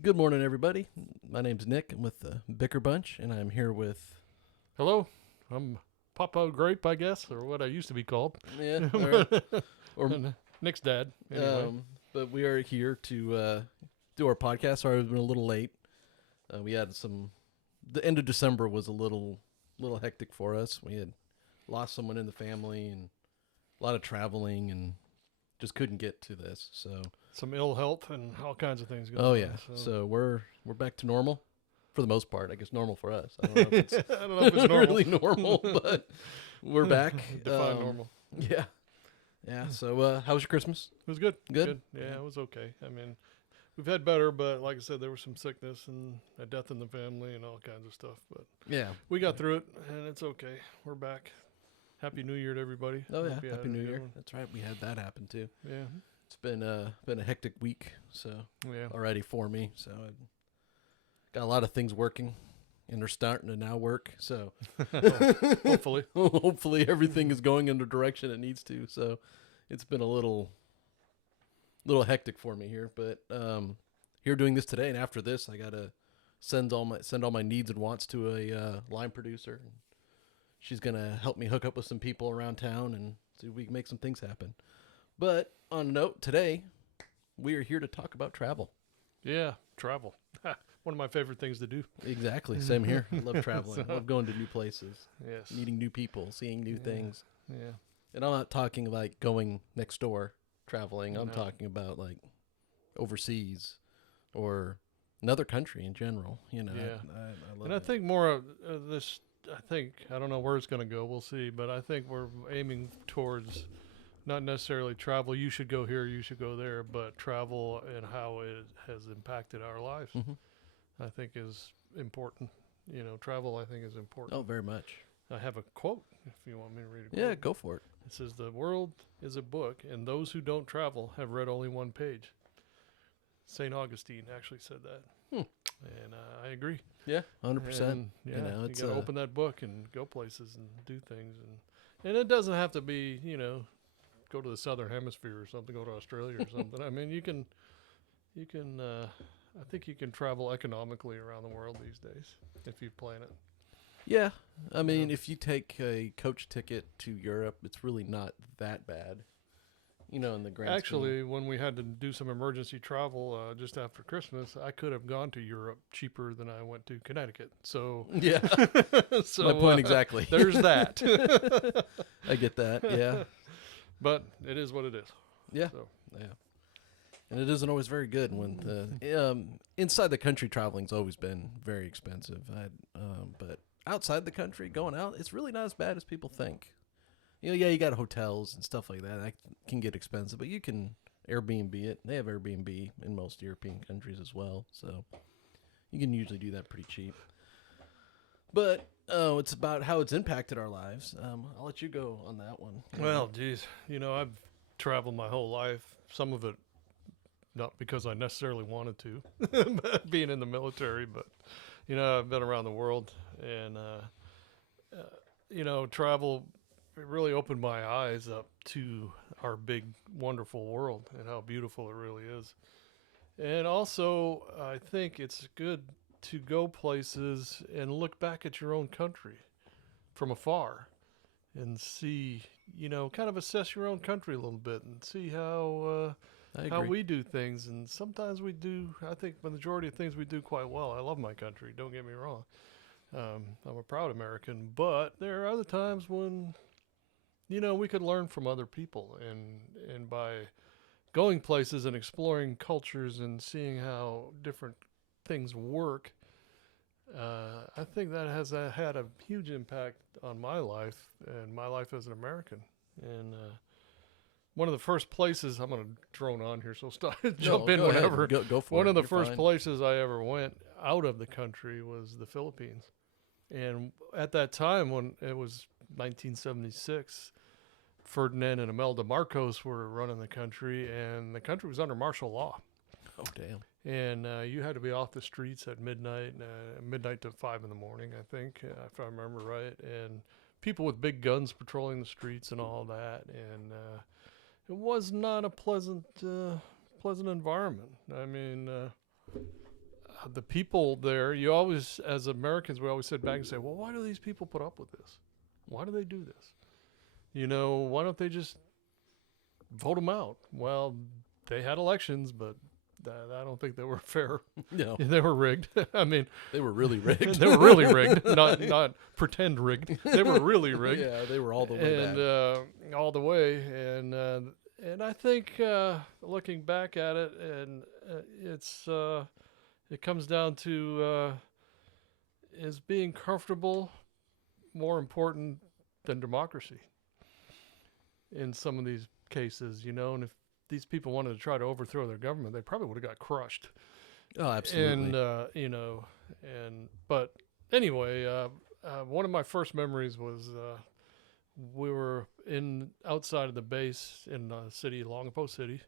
Good morning, everybody. My name's Nick. I'm with the Bicker Bunch, and I'm here with. Hello, I'm Papa Grape, I guess, or what I used to be called. Yeah, all right. Or, And, Nick's dad. Anyway. but we are here to do our podcast. Sorry, we've been a little late. We had some. The end of December was a little hectic for us. We had lost someone in the family and a lot of traveling, and just couldn't get to this. So Some ill health and all kinds of things going oh on. yeah, so we're back to normal for the most part. I guess normal for us. I don't know if it's, I don't know if it's normal. really normal, but we're back. Define normal. Yeah. Yeah. So, how was your Christmas? It was good. Good? Yeah, it was okay. I mean, we've had better, but like I said, there was some sickness and a death in the family and all kinds of stuff. But Yeah. we got through it, and it's okay. We're back. Happy New Year to everybody. Oh yeah. Hope you had Happy a New good Year. one. That's right. We had that happen too. Yeah. It's been a hectic week. So Yeah. already for me. So I got a lot of things working, and they're starting to now work. So Hopefully. hopefully everything is going in the direction it needs to. So it's been a little hectic for me here, but here doing this today, and after this, I gotta send all my needs and wants to a line producer. She's gonna help me hook up with some people around town and see if we can make some things happen. But on a note, today we are here to talk about travel. Yeah. Travel. One of my favorite things to do. Exactly, same here. I love traveling. I love going to new places, Yes. meeting new people, seeing new things. Yeah. And I'm not talking like going next door traveling. I'm No. talking about like overseas or another country in general. You know, Yeah. I love And I it. think more of this, I don't know where it's going to go. We'll see. But I think we're aiming towards not necessarily travel. You should go here, you should go there, but travel and how it has impacted our lives, Mhm. I think is important. You know, travel, I think, is important. Oh, very much. I have a quote if you want me to read a quote. Yeah, go for it. It says, "The world is a book, and those who don't travel have read only one page." St. Augustine actually said that. And I agree. Yeah, 100%. And, yeah, You know, you it's got to open that book and go places and do things, and it doesn't have to be, go to the southern hemisphere or something, go to Australia or something. I mean, you can. I think you can travel economically around the world these days if you plan it. Yeah, I mean, if you take a coach ticket to Europe, it's really not that bad. You know, in the grand scheme. Actually, when we had to do some emergency travel just after Christmas, I could have gone to Europe cheaper than I went to Connecticut. So Yeah, so my point exactly. There's that. I get that. Yeah, But it is what it is. yeah, So. yeah. And it isn't always very good when the inside the country traveling's always been very expensive. But outside the country, going out, it's really not as bad as people think. You know, yeah, you got hotels and stuff like that. That can get expensive, but you can Airbnb it. They have Airbnb in most European countries as well, so you can usually do that pretty cheap. But it's about how it's impacted our lives. I'll let you go on that one. Well, geez, I've traveled my whole life. Some of it not because I necessarily wanted to, being in the military, but I've been around the world, and travel. It really opened my eyes up to our big, wonderful world and how beautiful it really is. And also, I think it's good to go places and look back at your own country from afar and see, kind of assess your own country a little bit and see how we do things. And sometimes we do, I think the majority of things we do quite well. I love my country, don't get me wrong. I'm a proud American, but there are other times when we could learn from other people, and by going places and exploring cultures and seeing how different things work, I think that has had a huge impact on my life and my life as an American. And one of the first places, I'm going to drone on here, so jump in go ahead. whenever. Go for it. One of the You're first fine. places I ever went out of the country was the Philippines. And at that time, when it was 1976, Ferdinand and Imelda Marcos were running the country, and the country was under martial law. Oh, damn. And you had to be off the streets at midnight to 5 in the morning, I think, if I remember right. And people with big guns patrolling the streets and all that. And it was not a pleasant environment. I mean, the people there, you always, as Americans, we always sit back and say, well, why do these people put up with this? Why do they do this? Why don't they just vote them out? Well, they had elections, but I don't think they were fair. No, They were rigged. I mean, they were really rigged. they were really rigged, not pretend rigged. They were really rigged. Yeah, they were all the way And back. all the way. And I think looking back at it, and it comes down to is being comfortable more important than democracy in some of these cases, and if these people wanted to try to overthrow their government, they probably would have got crushed. Oh, absolutely. But anyway, one of my first memories was we were outside of the base in the city, Longpo City,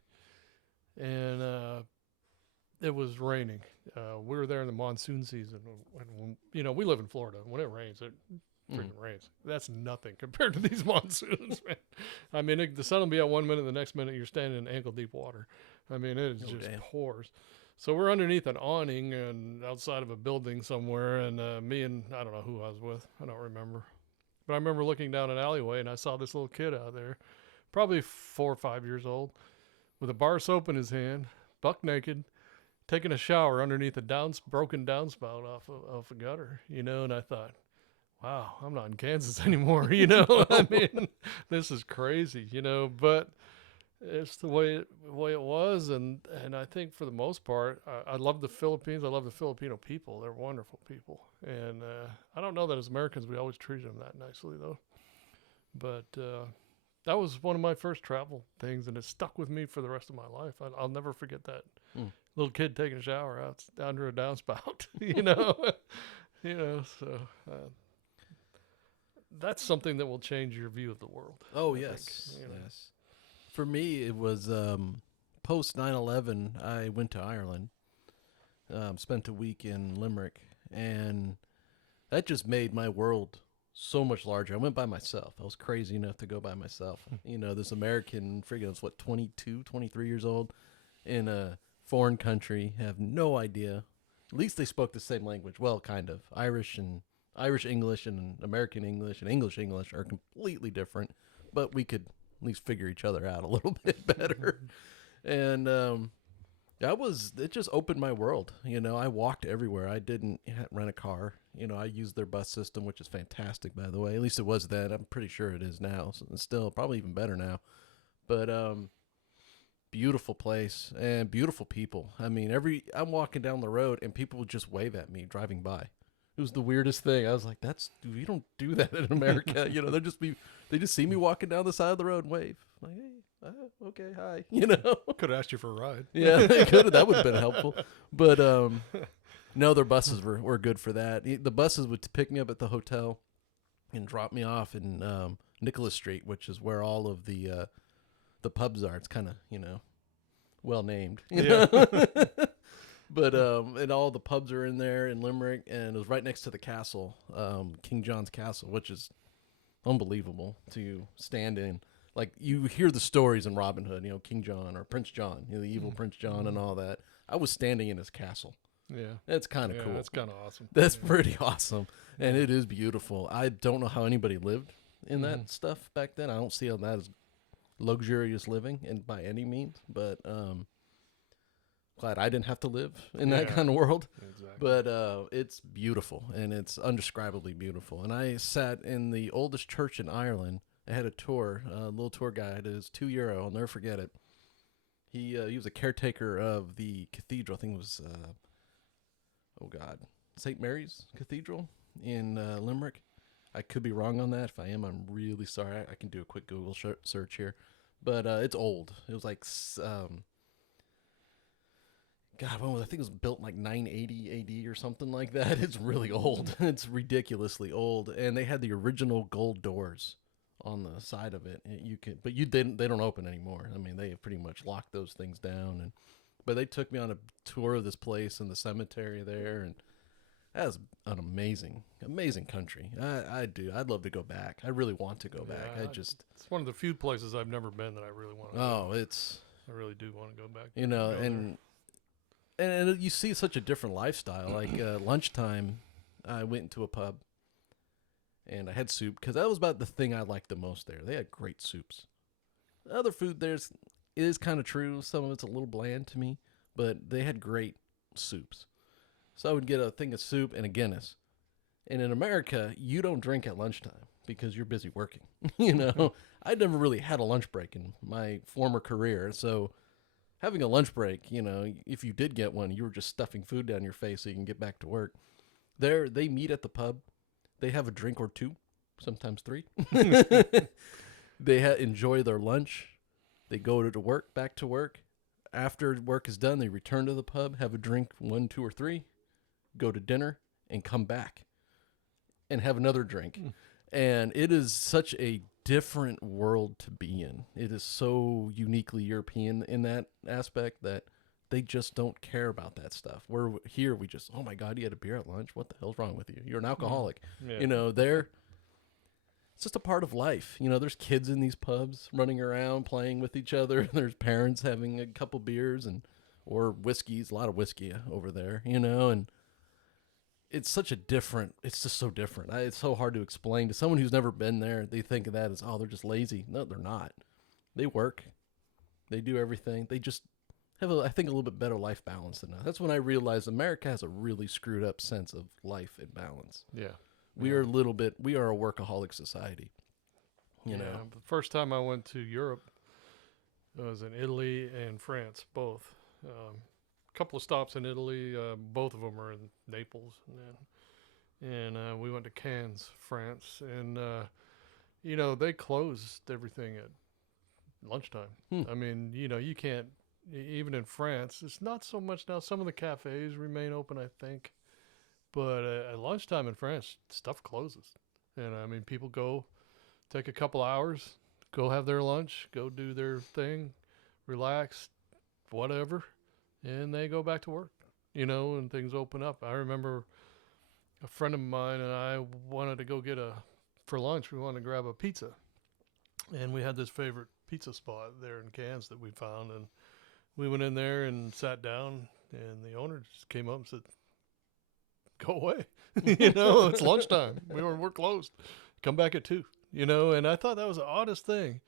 and it was raining. We were there in the monsoon season, and we live in Florida. When it rains, it freaking rains. That's nothing compared to these monsoons, man. I mean, the sun will be out 1 minute, the next minute you're standing in ankle deep water. I mean, it just pours. So we're underneath an awning and outside of a building somewhere, and me and I don't know who I was with. I don't remember. But I remember looking down an alleyway, and I saw this little kid out there, probably 4 or 5 years old, with a bar of soap in his hand, buck naked, taking a shower underneath a broken downspout off a gutter, and I thought, wow, I'm not in Kansas anymore, I mean, this is crazy, but it's the way it was, and I think for the most part, I love the Philippines. I love the Filipino people. They're wonderful people, and I don't know that as Americans we always treat them that nicely, though. But that was one of my first travel things, and it stuck with me for the rest of my life. I'll never forget that little kid taking a shower out under a downspout, So that's something that will change your view of the world. Oh, yes. Yes. For me, it was post 9/11. I went to Ireland, spent a week in Limerick, and that just made my world so much larger. I went by myself. I was crazy enough to go by myself. This American friggin' was 22, 23 years old in a foreign country, have no idea. At least they spoke the same language. Well, kind of. Irish English and American English and English are completely different, but we could at least figure each other out a little bit better. And it just opened my world. I walked everywhere. I didn't rent a car. I used their bus system, which is fantastic, by the way. At least it was then. I'm pretty sure it is now. So it's still probably even better now. But beautiful place and beautiful people. I mean, I'm walking down the road and people would just wave at me driving by. It was the weirdest thing. I was like, we don't do that in America. They just see me walking down the side of the road and wave. I'm like, hey, okay, hi. Could have asked you for a ride. Yeah, they could have. That would have been helpful. But no, their buses were good for that. The buses would pick me up at the hotel and drop me off in Nicholas Street, which is where all of the pubs are. It's kind of, well named. Yeah. But and all the pubs are in there in Limerick, and it was right next to the castle, King John's Castle, which is unbelievable to stand in. Like, you hear the stories in Robin Hood, King John or Prince John, the evil Prince John and all that. I was standing in his castle. Yeah. That's kind of cool. That's kind of awesome. That's pretty awesome, and it is beautiful. I don't know how anybody lived in that stuff back then. I don't see how that as luxurious living, and by any means, but glad I didn't have to live in that kind of world. Exactly. But it's beautiful, and it's indescribably beautiful. And I sat in the oldest church in Ireland. I had a tour, a little tour guide. It was €2. I'll never forget it. He was a caretaker of the cathedral. I think it was, St. Mary's Cathedral in Limerick. I could be wrong on that. If I am, I'm really sorry. I can do a quick Google search here. But it's old. It was like, I think it was built in like 980 AD or something like that. It's really old. It's ridiculously old. And they had the original gold doors on the side of it. They don't open anymore. I mean, they have pretty much locked those things down. But they took me on a tour of this place and the cemetery there, and that was an amazing country. I'd love to go back. I really want to go back. It's one of the few places I've never been that I really want to go. I really do want to go back. And and you see such a different lifestyle. Like lunchtime, I went into a pub and I had soup because that was about the thing I liked the most there. They had great soups. Other food there's is kind of true. Some of it's a little bland to me, but they had great soups. So I would get a thing of soup and a Guinness. And in America, you don't drink at lunchtime because you're busy working. You know, I never really had a lunch break in my former career. So having a lunch break, you know, if you did get one, you were just stuffing food down your face so you can get back to work. There, they meet at the pub. They have a drink or two, sometimes three. They enjoy their lunch. They go to work, back to work. After work is done, they return to the pub, have a drink, 1, 2, or 3, go to dinner, and come back and have another drink. And it is such a different world to be in. It is so uniquely European in that aspect that they just don't care about that stuff. We're here, we just, oh my God, you had a beer at lunch? What the hell's wrong with you? You're an alcoholic. Yeah. You know, it's just a part of life. You know, there's kids in these pubs running around, playing with each other. There's parents having a couple beers or whiskeys, a lot of whiskey over there, you know, and it's just so different. It's so hard to explain to someone who's never been there. They think of that as, oh, they're just lazy. No, they're not. They work. They do everything. They just have, I think, a little bit better life balance than us. That's when I realized America has a really screwed up sense of life and balance. Yeah. We are a workaholic society. You know, the first time I went to Europe, I was in Italy and France, both. A couple of stops in Italy, both of them are in Naples, and we went to Cannes, France, and you know, they closed everything at lunchtime. I mean, you know, you can't even in France. It's not so much now. Some of the cafes remain open, I think. But at lunchtime in France, stuff closes. And, I mean, people go take a couple hours, go have their lunch, go do their thing, relax, whatever, and they go back to work, you know, and things open up. I remember a friend of mine and I wanted to go for lunch, we wanted to grab a pizza. And we had this favorite pizza spot there in Cannes that we found. And we went in there and sat down, and the owner just came up and said, go away. You know, it's lunchtime. We're closed. Come back at 2, you know, and I thought that was the oddest thing.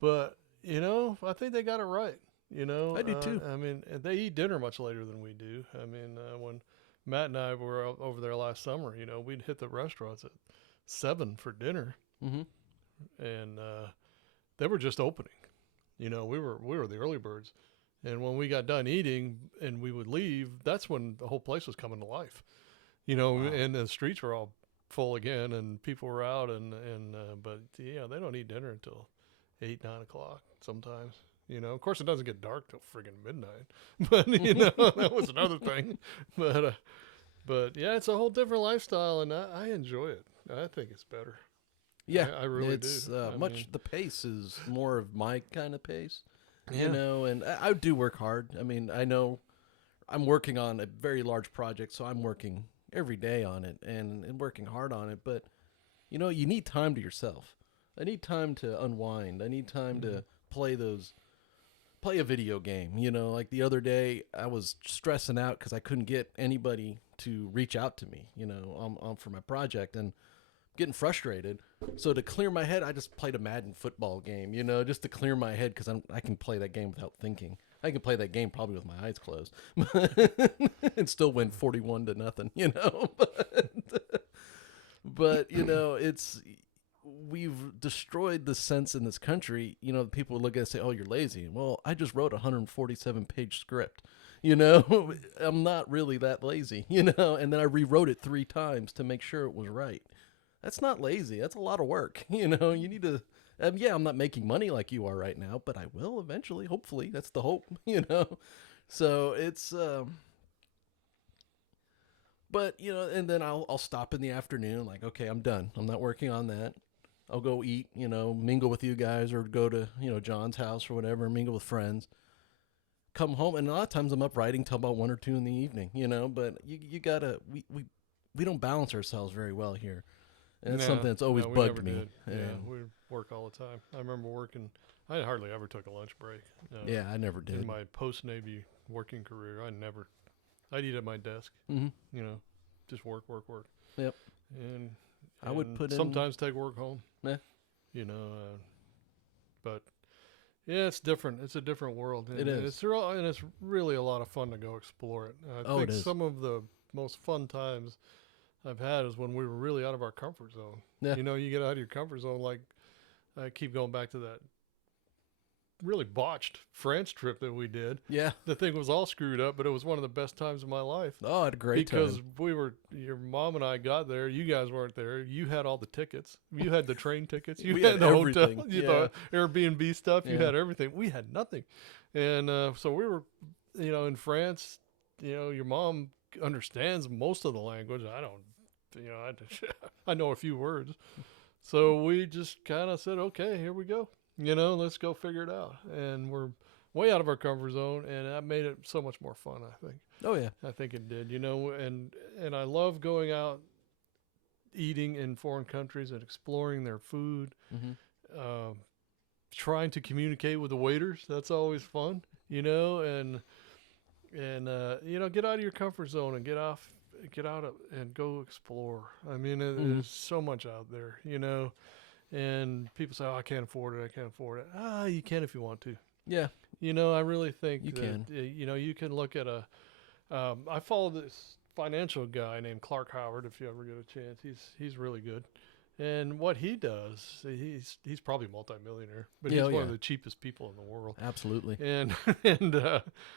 But, you know, I think they got it right, you know. I do too. I mean, they eat dinner much later than we do. I mean, when Matt and I were over there last summer, you know, we'd hit the restaurants at 7 for dinner. Mm-hmm. And they were just opening. You know, we were the early birds. And when we got done eating and we would leave, that's when the whole place was coming to life. You know, wow. And the streets were all full again, and people were out, but yeah, they don't eat dinner until 8, 9 o'clock sometimes. You know, of course, it doesn't get dark till friggin' midnight, but you know, that was another thing. But yeah, it's a whole different lifestyle, and I enjoy it. I think it's better. Yeah, I really it's, do. The pace is more of my kind of pace. Yeah. You know, and I do work hard. I mean, I know I'm working on a very large project, so I'm working every day on it and working hard on it. But, you know, you need time to yourself. I need time to unwind. I need time to play a video game. You know, like the other day, I was stressing out because I couldn't get anybody to reach out to me, you know, for my project, and getting frustrated. So to clear my head, I just played a Madden football game, you know, just to clear my head, because I can play that game without thinking. I can play that game probably with my eyes closed and still win 41-0, you know. But you know, we've destroyed the sense in this country. You know, people would look at it and say, "Oh, you're lazy." Well, I just wrote a 147-page script. You know, I'm not really that lazy, you know, and then I rewrote it 3 times to make sure it was right. That's not lazy. That's a lot of work. You know, you need to, yeah, I'm not making money like you are right now, but I will eventually, hopefully. That's the hope, you know. So it's, but, you know, and then I'll stop in the afternoon, like, okay, I'm done. I'm not working on that. I'll go eat, you know, mingle with you guys, or go to, you know, John's house or whatever, mingle with friends. Come home, and a lot of times I'm up writing till about 1 or 2 in the evening, you know, but you gotta, we don't balance ourselves very well here. And it's something that's always bugged me. Yeah, we work all the time. I remember working, I hardly ever took a lunch break. Yeah, I never did. In my post-Navy working career, I never I'd eat at my desk. Mm-hmm. You know, just work. Yep. And I would put in- sometimes take work home. Yeah. You know, but yeah, it's different. It's a different world. And It is. it's really a lot of fun to go explore it. I Oh, think it is. some of the most fun times I've had is when we were really out of our comfort zone. Yeah. You know, you get out of your comfort zone. Like I keep going back to that really botched France trip that we did. Yeah. The thing was all screwed up, but it was one of the best times of my life. Oh, I had a great Because time. your mom and I got there. You guys weren't there. You had all the tickets. You had the train tickets. You We had had the everything, hotel. You yeah. the Airbnb stuff. You Yeah. had everything. We had nothing. And so we were, you know, in France. You know, your mom understands most of the language. I don't. You know, I know a few words. So we just kind of said, okay, here we go. You know, let's go figure it out. And we're way out of our comfort zone, and that made it so much more fun, I think. Oh yeah. I think it did, you know, and I love going out eating in foreign countries and exploring their food, Mm-hmm. trying to communicate with the waiters. That's always fun, you know, and you know, get out of your comfort zone and get out and go explore. I mean, there's so much out there, you know, and people say, oh, I can't afford it. Ah, you can if you want to. Yeah. You know, I really think You that, can. you know, you can look at I follow this financial guy named Clark Howard. If you ever get a chance, he's really good. And what he does, he's probably a multimillionaire, but Yeah, he's one of yeah. the cheapest people in the world. Absolutely. And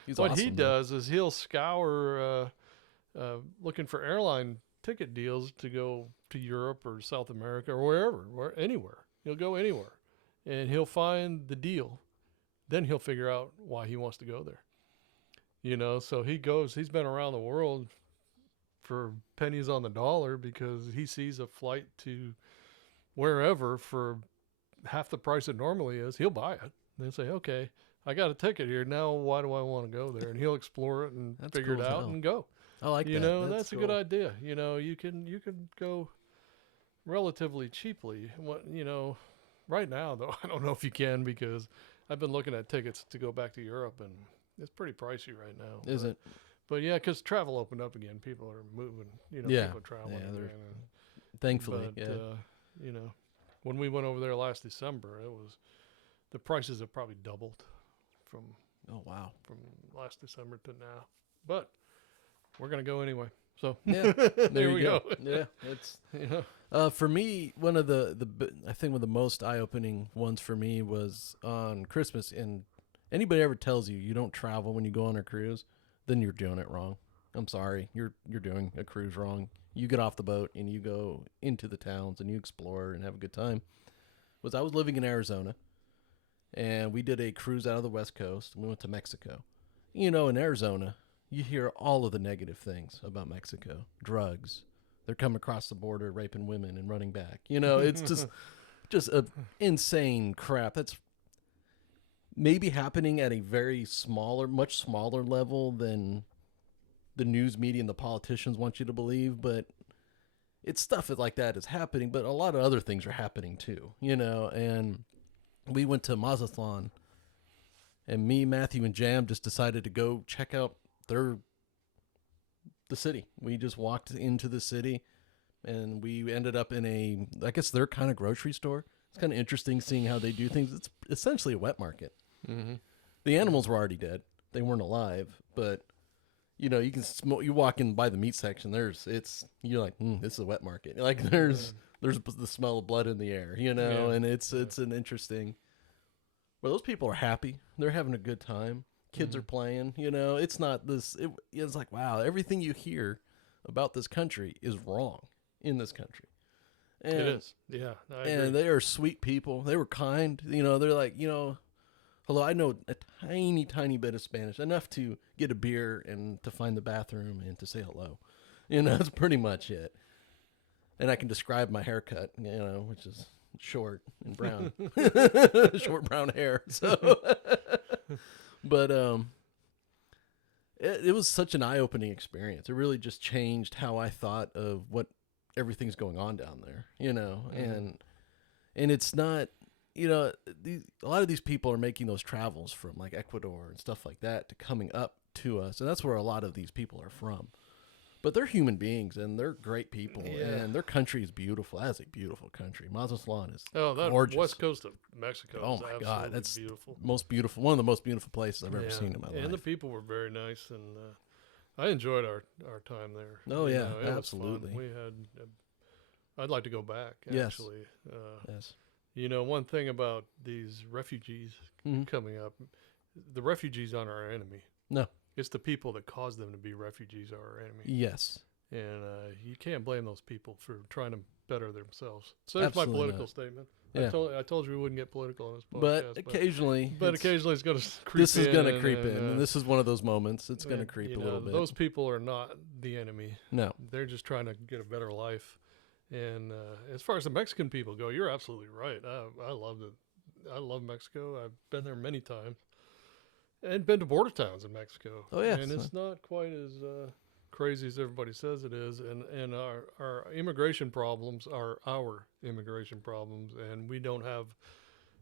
He's what he awesome, though. does is he'll scour looking for airline ticket deals to go to Europe or South America or anywhere. He'll go anywhere, and he'll find the deal. Then he'll figure out why he wants to go there. You know, so he's been around the world for pennies on the dollar because he sees a flight to wherever for half the price it normally is. He'll buy it. Then say, okay, I got a ticket here. Now, why do I want to go there? And he'll explore it and That's figure cool it as out hell. and go. I like You that. know, that's a good cool. idea. You know, you can go relatively cheaply. What, you know, right now though, I don't know if you can because I've been looking at tickets to go back to Europe and it's pretty pricey right now. Is it? But yeah, because travel opened up again. People are moving. You know, Yeah. people are traveling Yeah, they're- again. Thankfully, But, yeah. you know, when we went over there last December, the prices have probably doubled from Oh wow. last December to now. But we're gonna go anyway. So Yeah. there There we you go. Yeah. It's You know, for me, one of I think one of the most eye-opening ones for me was on Christmas. And anybody ever tells you don't travel when you go on a cruise, then you're doing it wrong. I'm sorry, you're doing a cruise wrong. You get off the boat and you go into the towns and you explore and have a good time. I was living in Arizona, and we did a cruise out of the West Coast. And we went to Mexico. You know, in Arizona, you hear all of the negative things about Mexico: drugs. They're coming across the border, raping women and running back. You know, it's just a insane crap. That's maybe happening at a very much smaller level than the news media and the politicians want you to believe, but it's stuff like that is happening, but a lot of other things are happening too, you know. And we went to Mazatlan, and me, Matthew, and Jam just decided to go check out the city. We just walked into the city, and we ended up in I guess their kind of grocery store. It's kind of interesting seeing how they do things. It's essentially a wet market. mm-hmm. The animals were already dead; they weren't alive. But you know, you can you walk in by the meat section. You're like, this is a wet market. Like there's the smell of blood in the air. You know, Yeah. and it's an interesting. Well, those people are happy. They're having a good time. Kids are playing. You know, it's not this. It's like, wow, everything you hear about this country is wrong in this country. And, It is. Yeah. I agree. And they are sweet people. They were kind. You know, they're like, hello, I know a tiny, tiny bit of Spanish, enough to get a beer and to find the bathroom and to say hello. You know, that's pretty much it. And I can describe my haircut, you know, which is short and brown. Short brown hair. So, but it was such an eye-opening experience. It really just changed how I thought of what everything's going on down there, you know. And it's not, you know, a lot of these people are making those travels from like Ecuador and stuff like that to coming up to us, and that's where a lot of these people are from. But they're human beings, and they're great people, and their country is beautiful. That's a beautiful country. Mazatlan is that gorgeous. west coast of Mexico Oh is my absolutely God, that's beautiful. one of the most beautiful places I've ever seen in my life. And the people were very nice, and I enjoyed our time there. Oh, You yeah, know, it was absolutely. fun. We had. I'd like to go back. Yes. Actually, Yes. you know, one thing about these refugees Mhm. coming up, the refugees aren't our enemy. No. It's the people that cause them to be refugees are our enemy. Yes. And you can't blame those people for trying to better themselves. So that's my Absolutely political not. statement. Yeah. I told you we wouldn't get political on this But podcast. occasionally, But it's- occasionally it's going to creep in. this is going to creep in, and, and this is one of those moments. It's going to and, creep you a know, little bit. Those people are not the enemy. No. They're just trying to get a better life. And as far as the Mexican people go, you're absolutely right. I love it. I love Mexico. I've been there many times. And been to border towns in Mexico. Oh, yeah. And it's not quite as crazy as everybody says it is. And our immigration problems are our immigration problems. And we don't have,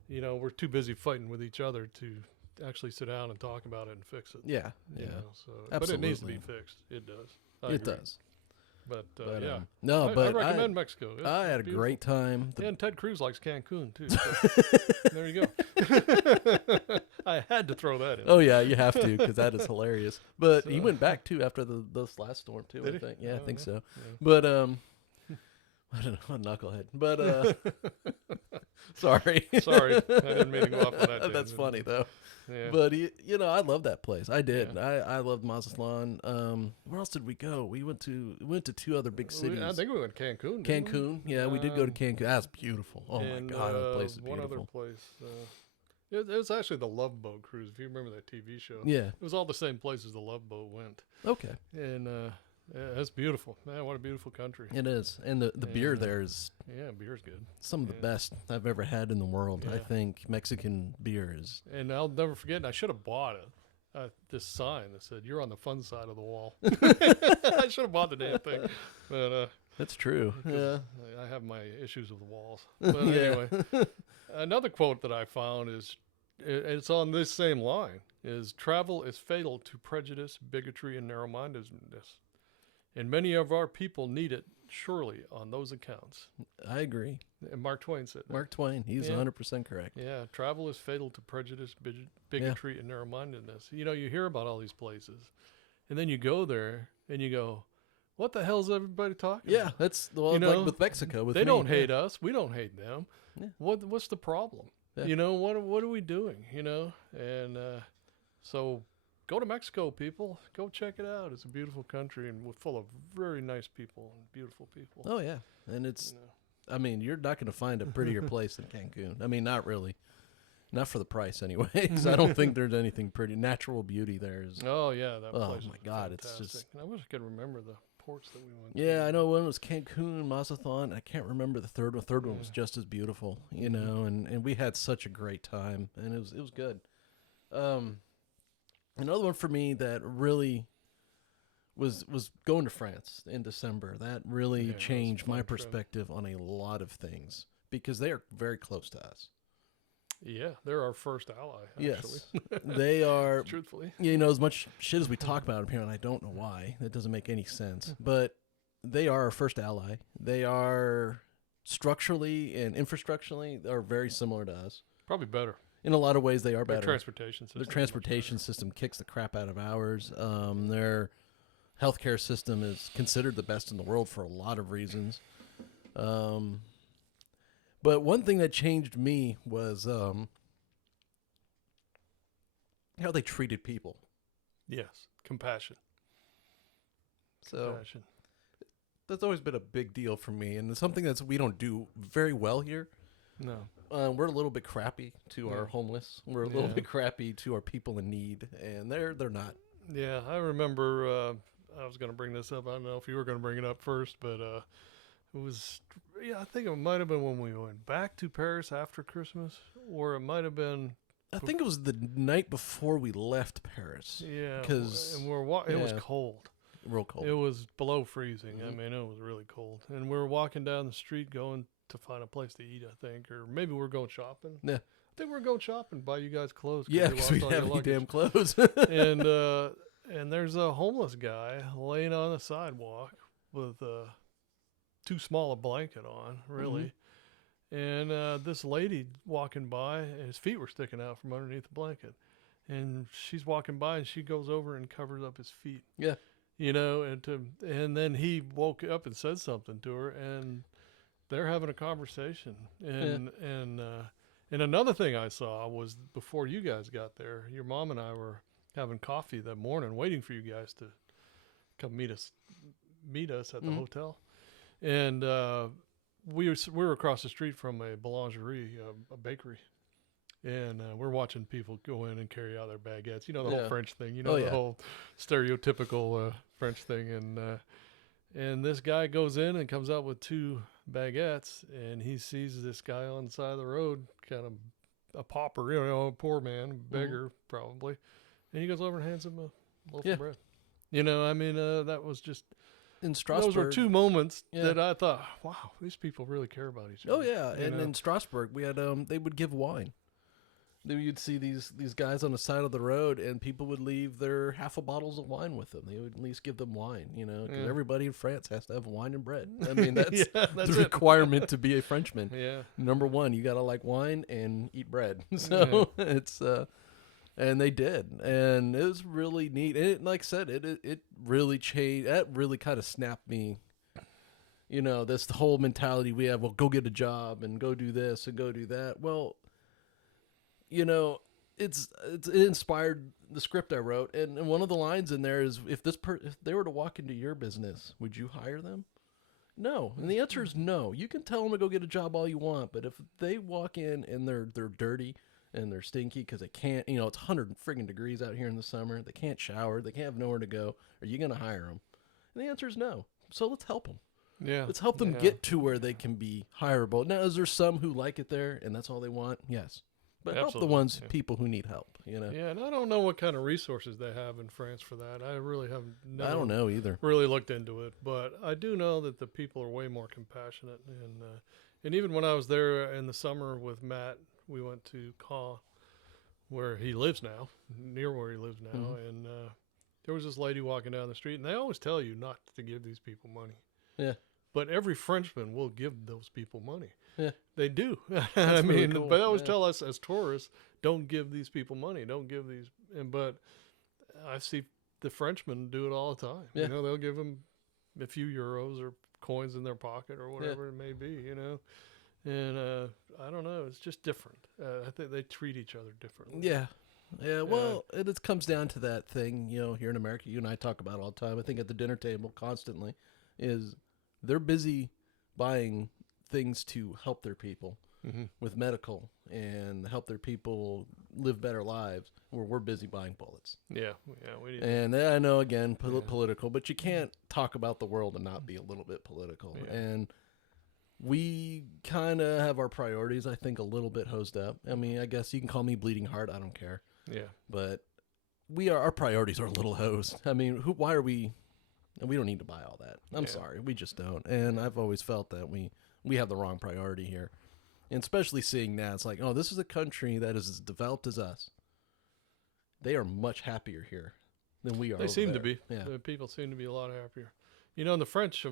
you know, we're too busy fighting with each other to actually sit down and talk about it and fix it. Yeah. you Yeah. know, so, but it needs to be Absolutely. fixed. It does. It I agree. does. But, But, yeah. no, I but recommend Mexico. It's I had a beautiful. great time. Yeah, and Ted Cruz likes Cancun too. So there you go. I had to throw that in. Oh yeah, you have to because that is hilarious. But he So- went back too after this last storm too. Did I he? think. Yeah, I Oh, think yeah. so. Yeah. But I don't know, a knucklehead. But sorry. Sorry, I didn't mean to go off on that. That's tangent. funny though. Yeah. But you know, I love that place. I did. Yeah. I loved Mazatlan. Where else did we go? We went to two other big cities. I think we went to Cancun. didn't we? Cancun. Yeah, we did go to Um, Cancun. That's beautiful. Oh and, my god, that place is One beautiful. other place. It was actually the Love Boat cruise. If you remember that TV show. Yeah. It was all the same places the Love Boat went, Okay. and yeah, that's beautiful. Man, what a beautiful country. It is, and the beer Yeah. there is Yeah, beer's good. some of the Yeah. best I've ever had in the world. I Yeah. think Mexican beer is. And I'll never forget. And I should have bought this sign that said "You're on the fun side of the wall." I should have bought the damn thing, but That's true. Yeah. I have my issues with the walls. But Yeah. anyway, another quote that I found is, it's on this same line: "Is travel is fatal to prejudice, bigotry, and narrow-mindedness, and many of our people need it surely on those accounts." I agree. And Mark Twain said that. Mark Twain. He's Yeah. 100% correct. Yeah, travel is fatal to prejudice, bigotry, and narrow-mindedness. You know, you hear about all these places, and then you go there and you go, "What the hell's everybody talking Yeah, about?" that's well, You know, like with Mexico. With They me, don't yeah. hate us. We don't hate them. Yeah. What's the problem? Yeah. You know, what are we doing? You know, and so go to Mexico, people. Go check it out. It's a beautiful country and we're full of very nice people and beautiful people. Oh yeah, and it's. you know. I mean, you're not going to find a prettier place than Cancun. I mean, not really. Not for the price, anyway. 'Cause I don't think there's anything pretty. Natural beauty there is. Oh yeah, that Oh, place. my is God, it's fantastic. just- And I wish I could remember the ports that we went. Yeah, to. I know one was Cancun, Mazatlan. I can't remember the third one. Third one was Yeah. just as beautiful, you Mhm. know, and we had such a great time, and it was good. Another one for me that really was going to France in December. That really Yeah, that was a changed my fun trip. perspective on a lot of things because they are very close to us. Yeah, they're our first ally. Actually. Yes, they are. Truthfully. You know, as much shit as we talk about them here, and I don't know why. That doesn't make any sense. But they are our first ally. They are structurally and infrastructurally are very similar to us. Probably better. In a lot of ways, they are Their better. transportation system. Their is much transportation better. system kicks the crap out of ours. Their healthcare system is considered the best in the world for a lot of reasons. But one thing that changed me was how they treated people. Yes, compassion. So Compassion. that's always been a big deal for me, and it's something that we don't do very well here. No. We're a little bit crappy to our Yeah. homeless. We're a little Yeah. bit crappy to our people in need, and they're not. Yeah, I remember. I was going to bring this up. I don't know if you were going to bring it up first, but it was. Yeah, I think it might have been when we went back to Paris after Christmas, or it might have been. I think it was the night before we left Paris. Yeah, 'Cause- and it was yeah. cold. Real cold. It was below freezing. I Mhm. mean, it was really cold, and we were walking down the street going to find a place to eat. I think, or maybe we were going shopping. Yeah. I think we were going shopping, buy you guys clothes. Yeah, you because we lost all didn't have your any damn luggage. clothes. And and there's a homeless guy laying on the sidewalk with too small a blanket on, really. And this lady walking by, and his feet were sticking out from underneath the blanket. And she's walking by, and she goes over and covers up his feet. Yeah. You know, and then he woke up and said something to her, and they're having a conversation. And another thing I saw was before you guys got there, your mom and I were having coffee that morning, waiting for you guys to come meet us at the hotel. And we were across the street from a boulangerie, a bakery. And we're watching people go in and carry out their baguettes. You know, the whole French thing. You know, the whole stereotypical French thing. And this guy goes in and comes out with 2 baguettes. And he sees this guy on the side of the road, kind of a pauper, you know, a poor man, beggar probably. And he goes over and hands him a loaf of bread. You know, I mean, that was just... In Strasbourg, those were 2 moments that I thought, wow, these people really care about each other. Oh yeah, and in Strasbourg, we had they would give wine. You'd see these guys on the side of the road, and people would leave their half a bottles of wine with them. They would at least give them wine, you know, because everybody in France has to have wine and bread. I mean, that's the requirement to be a Frenchman. Yeah. Number 1, you gotta like wine and eat bread. So it's and they did, and it was really neat. And it, like I said, it really changed. That really kind of snapped me. You know, this the whole mentality we have. Well, go get a job and go do this and go do that. Well, you know, it inspired the script I wrote, and one of the lines in there is, if they were to walk into your business, would you hire them? No, and the answer is no. You can tell them to go get a job all you want, but if they walk in and they're dirty and they're stinky because they can't, you know, it's 100 friggin' degrees out here in the summer, they can't shower, they can't have nowhere to go, are you going to hire them? And the answer is no. So let's help them. Yeah. Let's help them get to where they can be hireable. Now, is there some who like it there and that's all they want? Yes. But help the ones, people who need help, you know? Yeah, and I don't know what kind of resources they have in France for that. I really haven't. I don't know either. Really looked into it, but I do know that the people are way more compassionate. And even when I was there in the summer with Matt, we went to Caen, where he lives now, near where he lives now, and there was this lady walking down the street, and they always tell you not to give these people money. Yeah. But every Frenchman will give those people money. Yeah. They do. I mean, really cool. But they always tell us as tourists, don't give these people money. Don't give these. But I see the Frenchmen do it all the time. Yeah. You know, they'll give them a few euros or coins in their pocket or whatever it may be, you know. And I don't know. It's just different. I think they treat each other differently. Yeah. Yeah, well, it comes down to that thing, you know, here in America, you and I talk about all the time, I think at the dinner table constantly, is they're busy buying things to help their people with medical and help their people live better lives, where we're busy buying bullets. Yeah, we need and I know, again, political, but you can't talk about the world and not be a little bit political. Yeah. And we kind of have our priorities, I think, a little bit hosed up. I mean, I guess you can call me bleeding heart. I don't care. Yeah. But our priorities are a little hosed. I mean, why are we... We don't need to buy all that. I'm sorry. We just don't. And I've always felt that we have the wrong priority here. And especially seeing that, it's like, oh, this is a country that is as developed as us. They are much happier here than we are. They seem to there. be. Yeah. The people seem to be a lot happier. You know, in the French,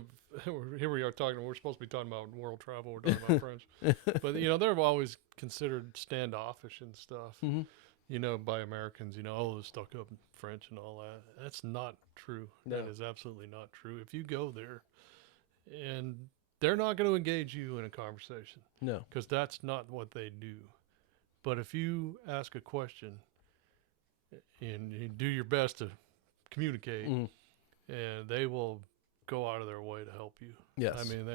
here we are talking, we're supposed to be talking about world travel, we're talking about French. But, you know, they're always considered standoffish and stuff, you know, by Americans, you know, oh, they're stuck up in French and all that. That's not true. No. That is absolutely not true. If you go there, and they're not going to engage you in a conversation. No. Because that's not what they do. But if you ask a question and you do your best to communicate, and they will go out of their way to help you. Yes. I mean,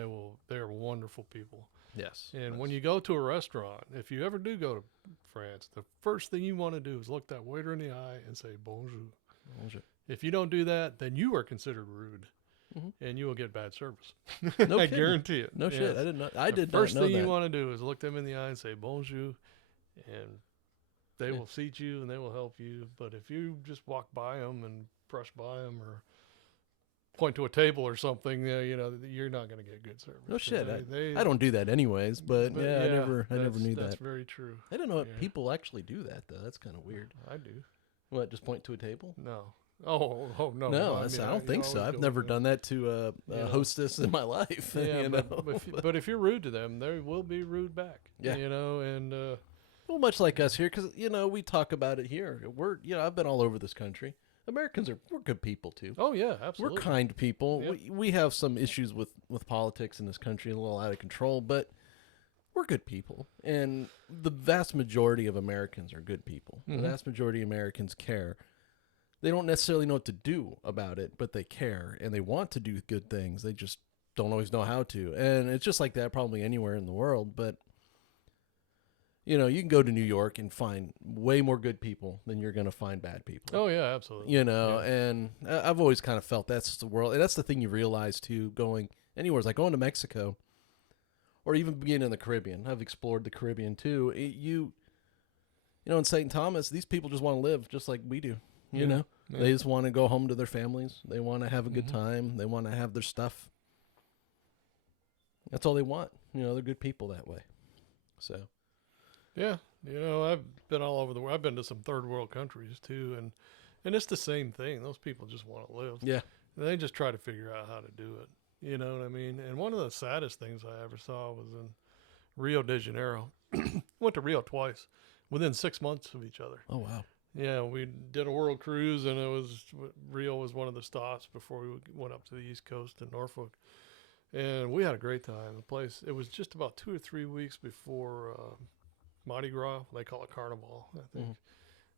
they're wonderful people. Yes. And when you go to a restaurant, if you ever do go to France, the first thing you want to do is look that waiter in the eye and say, bonjour. Bonjour. If you don't do that, then you are considered rude. And you will get bad service. No I kidding. guarantee it. No shit. I did not. I did not know that. First thing you want to do is look them in the eye and say bonjour, and they will seat you and they will help you. But if you just walk by them and brush by them or point to a table or something, you know, you're not going to get good service. No shit. I don't do that anyways, but yeah, I never knew that. That's very true. I didn't know people actually do that though. That's kind of weird. I do. What? Just point to a table? No. Oh no. No, I I mean, don't you think so. always I've go never with done that to a know. hostess in my life. Yeah, you but, know? but if you're rude to them, they will be rude back. Yeah. You know, and Well, much like us here, because we talk about it here. I've been all over this country. Americans we're good people too. oh yeah, absolutely. We're kind people. Yep. We have some issues with politics in this country, a little out of control, but we're good people. And the vast majority of Americans are good people. Mhm. The vast majority of Americans care. They don't necessarily know what to do about it, but they care and they want to do good things. They just don't always know how to. And it's just like that probably anywhere in the world, but you can go to New York and find way more good people than you're going to find bad people. Oh yeah, absolutely. And I've always kind of felt that's the world. And that's the thing you realize too, going anywhere. It's like going to Mexico or even being in the Caribbean. I've explored the Caribbean too. In St. Thomas, these people just want to live just like we do. You know, Yeah. they just want to go home to their families. They want to have a good Mhm. time. They want to have their stuff. That's all they want. They're good people that way. So, Yeah, I've been all over the world. I've been to some third world countries too, and it's the same thing. Those people just want to live. yeah. They just try to figure out how to do it. You know what I mean? And one of the saddest things I ever saw was in Rio de Janeiro. Went to Rio twice, within 6 months of each other. Oh, wow. Yeah, we did a world cruise, and Rio was one of the stops before we went up to the East Coast to Norfolk, and we had a great time. The place, it was just about 2 or 3 weeks before Mardi Gras. They call it Carnival, I think.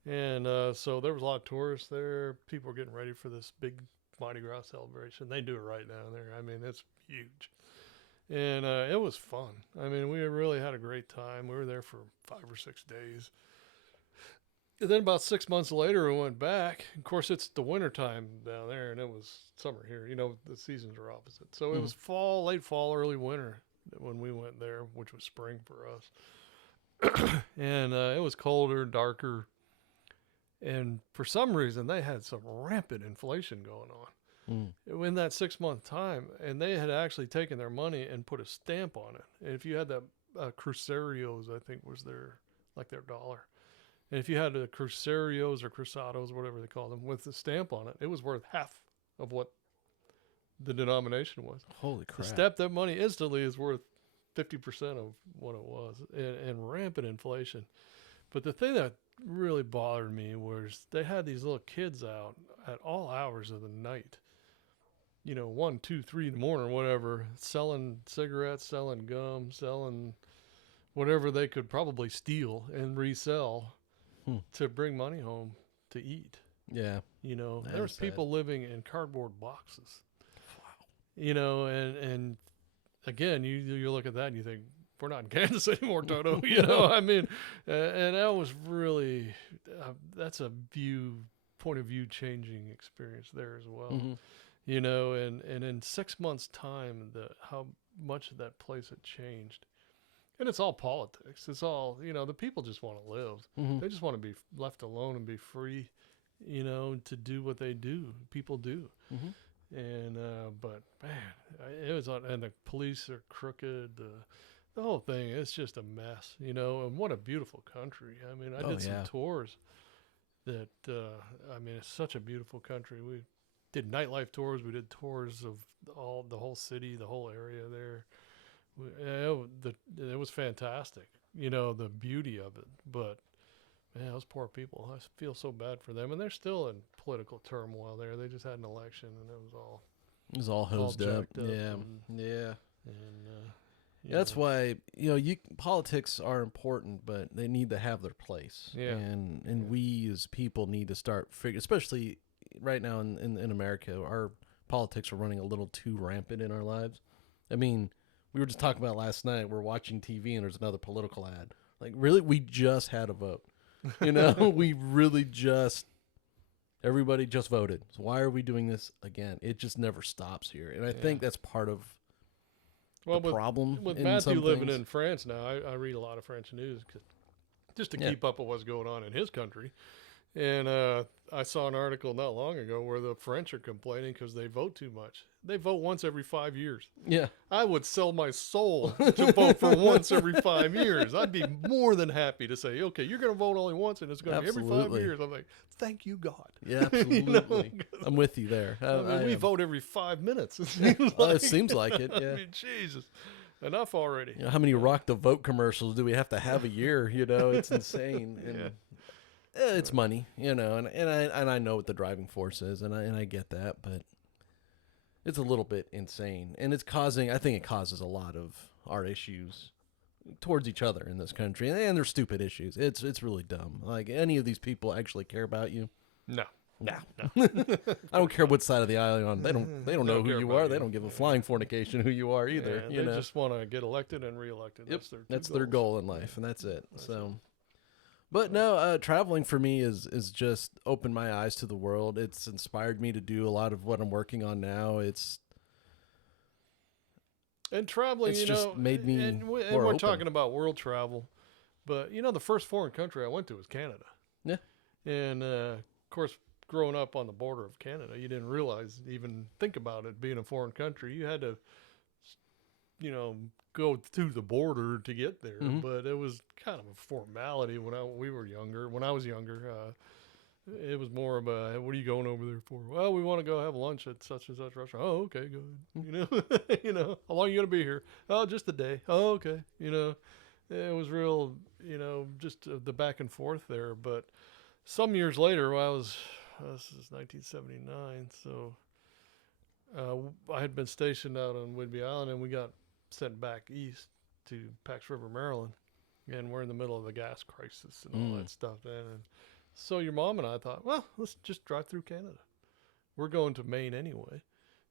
And so there was a lot of tourists there. People were getting ready for this big Mardi Gras celebration. They do it right down there. I mean, it's huge. And it was fun. I mean, we really had a great time. We were there for 5 or 6 days. And then about 6 months later, we went back. Of course, it's the winter time down there, and it was summer here. The seasons are opposite. So it was fall, late fall, early winter when we went there, which was spring for us. And it was colder, darker. And for some reason, they had some rampant inflation going on in that 6 month time. And they had actually taken their money and put a stamp on it. And if you had that crucerios, I think was their dollar. And if you had the crucerios or cruzados, whatever they call them, with the stamp on it, it was worth half of what the denomination was. Holy crap. The step that money instantly is worth 50% of what it was, and rampant inflation. But the thing that really bothered me was they had these little kids out at all hours of the night, 1, 2, 3 in the morning, whatever, selling cigarettes, selling gum, selling whatever they could probably steal and resell to bring money home to eat. Yeah. There was people living in cardboard boxes. Wow. And again, you look at that and you think, we're not in Kansas anymore, Toto. I mean, and that was really, that's a point of view changing experience there as well. And in 6 months' time, how much of that place had changed. And it's all politics. It's all, the people just want to live. They just want to be left alone and be free, to do what they do. People do. And, but man, it was and the police are crooked. The whole thing, it's just a mess, and what a beautiful country. I mean, I did some tours that, it's such a beautiful country. We did nightlife tours. We did tours of the whole city, the whole area there. It was fantastic, the beauty of it. But man, those poor people, I feel so bad for them, and they're still in political turmoil there. They just had an election, and it was all hosed up. Yeah, and that's why politics are important, but they need to have their place. Yeah. And we as people need to start figuring, especially right now in America, our politics are running a little too rampant in our lives. I mean, we were just talking about last night. We're watching TV and there's another political ad. Like, really, we just had a vote. We really everybody just voted. So why are we doing this again? It just never stops here, and I think that's part of the problem. With in Matthew some living things. in France now, I read a lot of French news just to keep up with what's going on in his country. And I saw an article not long ago where the French are complaining because they vote too much. They vote once every 5 years. Yeah. I would sell my soul to vote for once every 5 years. I'd be more than happy to say, okay, you're going to vote only once and it's going to be every 5 Absolutely. years. I'm like, thank you, God. Yeah, absolutely. I'm with you there. I mean, we am. vote every 5 minutes. Well, it seems like it. Yeah. I mean, Jesus. Enough already. You know, how many Rock the Vote commercials do we have to have a year? You know, it's insane. And it's money, you know, and I know what the driving force is, and I get that, but it's a little bit insane, and I think it causes a lot of our issues towards each other in this country, and they're stupid issues. It's really dumb. Like, any of these people actually care about you? No. No. I don't care what side of the aisle you're on. They don't know who care you about are. you. They don't give a flying fornication who you are either. Yeah, you they know, just want to get elected and reelected. Yep. That's Their goal in life, and that's it. But no, traveling for me is just opened my eyes to the world. It's inspired me to do a lot of what I'm working on now. And traveling, It's you just know, made me and more we're open. talking about world travel, but you know, the first foreign country I went to was Canada. Yeah. And of course, growing up on the border of Canada, you didn't even think about it being a foreign country. You had to, you know, go through the border to get there, Mhm. but it was kind of a formality when we were younger. When I was younger, it was more of a, what are you going over there for? Well, we want to go have lunch at such and such restaurant. Oh, okay, go ahead. You know, you know, how long are you going to be here? Oh, just a day. Oh, okay. You know, it was real, you know, just the back and forth there. But some years later, this is 1979. So I had been stationed out on Whidbey Island, and we got sent back east to Pax River, Maryland. And we're in the middle of the gas crisis and all that stuff then. And so your mom and I thought, well, let's just drive through Canada. We're going to Maine anyway.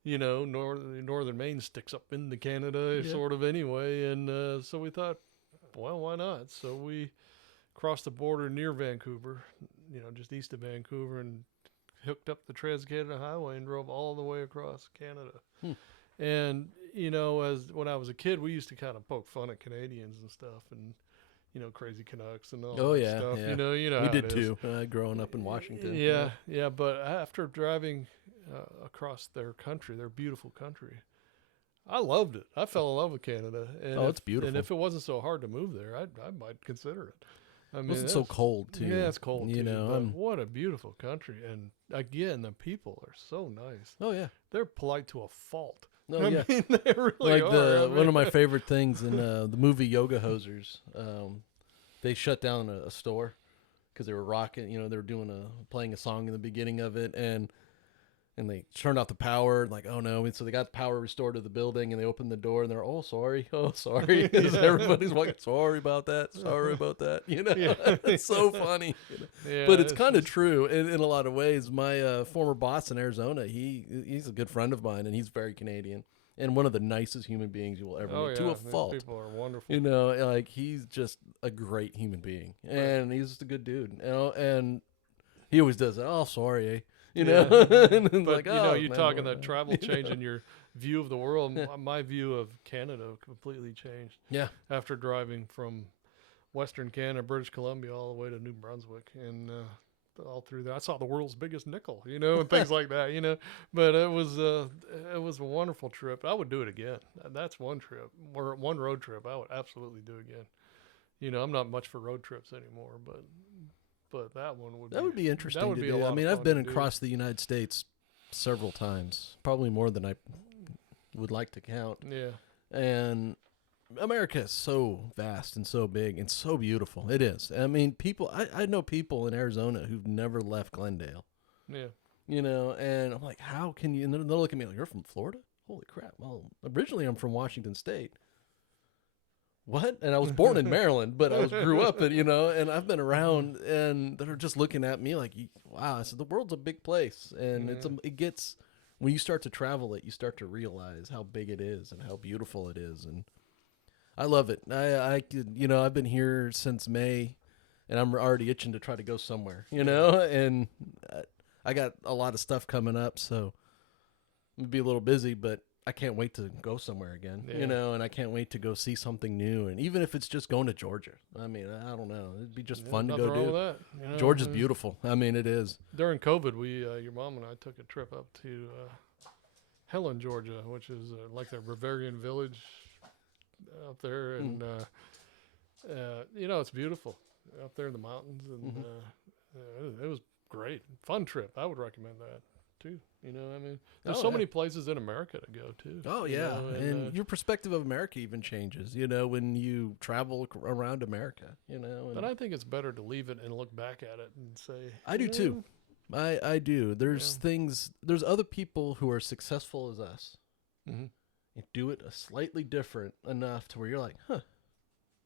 You know, northern Maine sticks up into Canada sort of anyway. And so we thought, well, why not? So we crossed the border near Vancouver, you know, just east of Vancouver, and hooked up the Trans-Canada Highway and drove all the way across Canada. And, you know, when I was a kid, we used to kind of poke fun at Canadians and stuff, and you know, crazy Canucks and all that stuff. Yeah. You know, We how did it is. too. Growing up in Washington. Yeah. But after driving across their country, their beautiful country, I loved it. I fell in love with Canada. And Oh, it's beautiful. And if it wasn't so hard to move there, I might consider it. I mean, It wasn't so cold too. Yeah, it's cold you too. know. But what a beautiful country. And again, the people are so nice. Oh yeah. They're polite to a fault. Oh I yeah. mean, they really Like are. one of my favorite things in the movie Yoga Hosers, they shut down a store because they were rocking. You know, they were playing a song in the beginning of it, and they turned off the power. Like, oh no! And so they got the power restored to the building, and they opened the door, and they're, oh sorry. Everybody's like, sorry about that. You know, it's so funny. You know? Yeah, But it's kind of true in a lot of ways. My former boss in Arizona, he's a good friend of mine, and he's very Canadian and one of the nicest human beings you will ever meet, to a These fault. people are wonderful. You know, like, he's just a great human being, and he's just a good dude. You know, and he always does that. Oh, sorry, eh? You know, and then But like, you know, oh, you're man, talking well, that travel change in your view of the world. My view of Canada completely changed. Yeah. After driving from Western Canada, British Columbia, all the way to New Brunswick, and all through there, I saw the world's biggest nickel, you know, and things like that, you know. But it was a wonderful trip. I would do it again. That's one trip, or one road trip. I would absolutely do again. You know, I'm not much for road trips anymore, but that one would be interesting. That would to be do. a lot I mean, of I've fun been to do. across the United States several times, probably more than I would like to count. Yeah. And America is so vast and so big and so beautiful. It is. I mean, I know people in Arizona who've never left Glendale. Yeah. You know, and I'm like, how can you? And they'll look at me like, you're from Florida? Holy crap. Well, originally I'm from Washington State. What? And I was born in Maryland, but I grew up in, you know, and I've been around, and they're just looking at me like, wow. I said, the world's a big place. And it gets, when you start to travel it, you start to realize how big it is and how beautiful it is. And I love it. I could, you know, I've been here since May, and I'm already itching to try to go somewhere, you know, and I got a lot of stuff coming up, so I'm gonna be a little busy, but I can't wait to go somewhere again, Yeah. you know, and I can't wait to go see something new. And even if it's just going to Georgia, I mean, I don't know, it'd be just fun to nothing go wrong do. with that. You know, Georgia's beautiful. I mean, it is. During COVID, your mom and I took a trip up to Helen, Georgia, which is like the Bavarian village up there, and it's beautiful up there in the mountains, and it was great, fun trip. I would recommend that too. You know, I mean, there's so many places in America to go to. Oh you yeah, know, and your perspective of America even changes. You know, when you travel around America. You know, but I think it's better to leave it and look back at it and say, I do too. I do. There's things. There's other people who are successful as us. Mm-hmm. And do it a slightly different enough to where you're like, huh,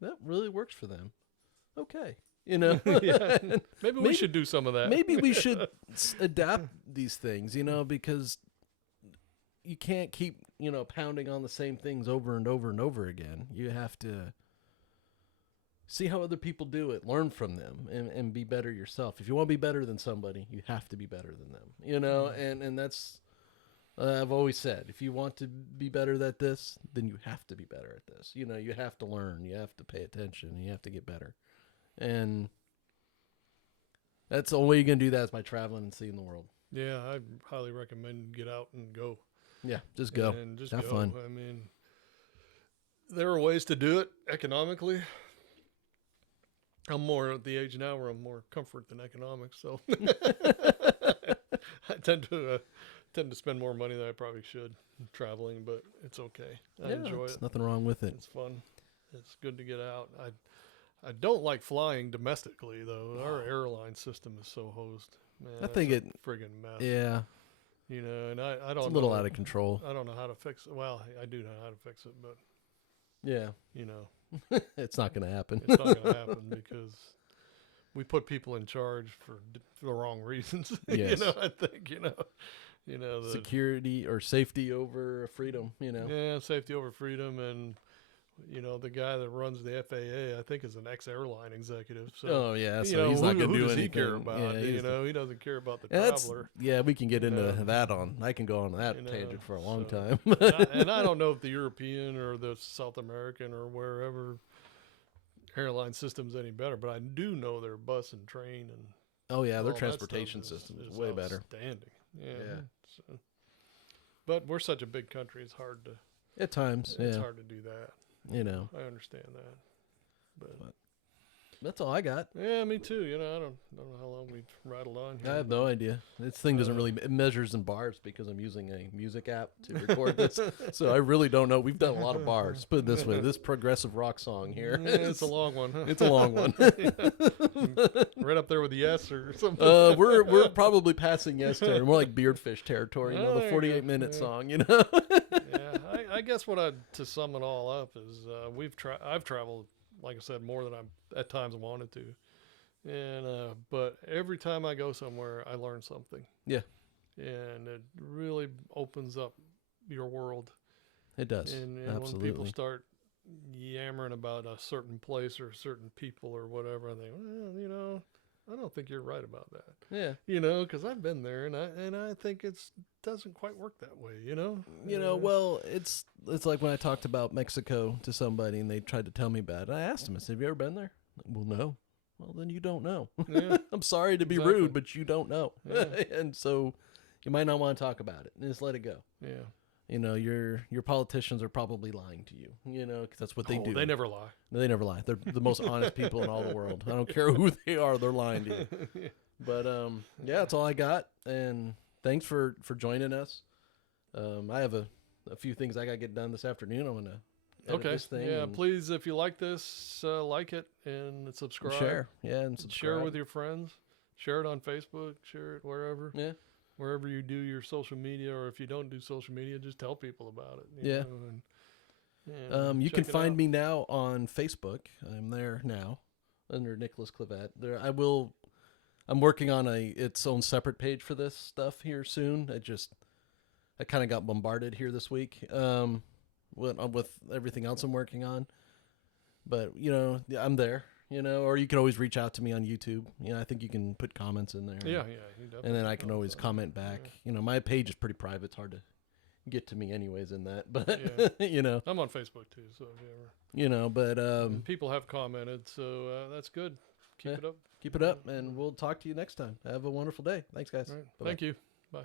that really works for them. Okay. You know, maybe we should do some of that. Maybe we should adapt these things, you know, because you can't keep, you know, pounding on the same things over and over and over again. You have to see how other people do it, learn from them, and be better yourself. If you want to be better than somebody, you have to be better than them, you know, and that's, I've always said, if you want to be better at this, then you have to be better at this. You know, you have to learn, you have to pay attention, you have to get better. And that's the only way you're going to do that is by traveling and seeing the world. Yeah, I highly recommend get out and go. Yeah, just go. And just have go. fun. I mean, there are ways to do it economically. I'm more at the age now where I'm more comfort than economics, so I tend to spend more money than I probably should traveling, but it's okay. I enjoy it. Nothing wrong with it. It's fun. It's good to get out. I don't like flying domestically though. Our airline system is so hosed. Man, I think it's a friggin' mess. Yeah. You know, and I don't. It's a little out of control. I don't know how to fix it. Well, I do know how to fix it, but yeah, you know, it's not going to happen. It's not going to happen because we put people in charge for the wrong reasons. Yes. You know, I think the security or safety over freedom. You know. Yeah, safety over freedom, and the guy that runs the FAA, I think, is an ex-airline executive. So, oh yeah, so he's not going to do anything. He care about? Yeah, he doesn't care about the traveler. Yeah, we can get into that I can go on that tangent for a long time. and I don't know if the European or the South American or wherever airline system's any better, but I do know their bus and train and their all transportation that stuff system is is way better. Outstanding. Yeah. So, but we're such a big country; it's hard to. At times, it's hard to do that. You know, I understand that, but that's all I got. Yeah, me too. I don't know how long we've rattled on here. I have no idea. This thing doesn't really it measures in bars because I'm using a music app to record this, so I really don't know. We've done a lot of bars. Put it this way: this progressive rock song here. Yeah, it's a long one. Huh? It's a long one. Right up there with Yes or something. We're probably passing Yes territory. More like Beardfish territory. The 48-minute song. Yeah, I guess to sum it all up is I've traveled, like I said, more than I at times wanted to, and but every time I go somewhere, I learn something. Yeah, and it really opens up your world. It does. And absolutely. When people start yammering about a certain place or certain people or whatever, I think, well, I don't think you're right about that. Yeah. Because I've been there, and I think it doesn't quite work that way. Well, it's like when I talked about Mexico to somebody and they tried to tell me about it. I asked them, I said, "Have you ever been there?" Well, no. Well, then you don't know. Yeah. I'm sorry to be rude, but you don't know. Yeah. And so you might not want to talk about it. Just let it go. Yeah. Your politicians are probably lying to you, because that's what they do. They never lie. No, they never lie. They're the most honest people in all the world. I don't care who they are. They're lying to you. Yeah. But, that's all I got. And thanks for joining us. I have a few things I got to get done this afternoon. I'm going to edit this thing. Yeah, please, if you like this, like it and subscribe. Share. Yeah, and subscribe. Share it with your friends. Share it on Facebook. Share it wherever. Yeah. Wherever you do your social media, or if you don't do social media, just tell people about it. You know, you can find me now on Facebook. I'm there now under Nicholas Clavette. I'm working on its own separate page for this stuff here soon. I kind of got bombarded here this week with everything else I'm working on. But, I'm there. Or you can always reach out to me on YouTube. I think you can put comments in there. Yeah. And then I can always comment back. Yeah. My page is pretty private. It's hard to get to me anyways in that, but you know, I'm on Facebook too, so if you ever. you know, but People have commented, so that's good. Keep it up. keep it up, and we'll talk to you next time. Have a wonderful day. Thanks, guys. All right. Bye-bye. Thank you. Bye.